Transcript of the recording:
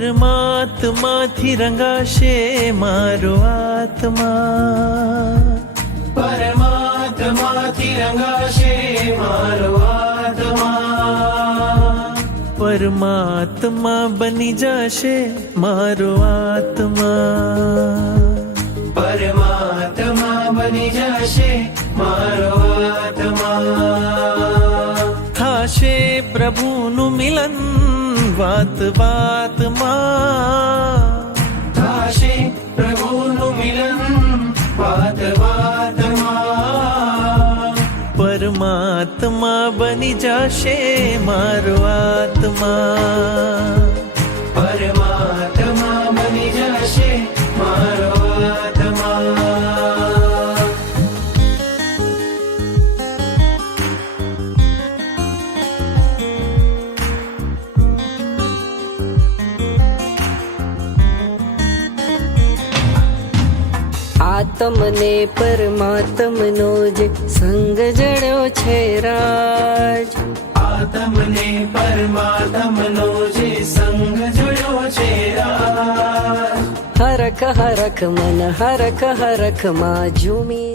પરમાત્માથી રંગાશે મારો આત્મા, પરમાત્માથી રંગાશે મારો આત્મા, પરમાત્મા બની જશે મારો આત્મા, પરમાત્મા બની જશે મારો આત્મા. થાશે પ્રભુનું મિલન વાત વાતમાં, થાશે પ્રભુનું મિલન વાત વાતમાં, પરમાત્મા બની જશે મારો આત્મા, પરમાત્મા બની જશે મારો આત્મા. આત્મને પરમાત્મનો જે સંગ જડ્યો છે રાજ, આત્મને પરમાત્મનો જે સંગ જોડ્યો છે રાજ, હરખ હરખ મન હરખ હરખ માં ઝૂમી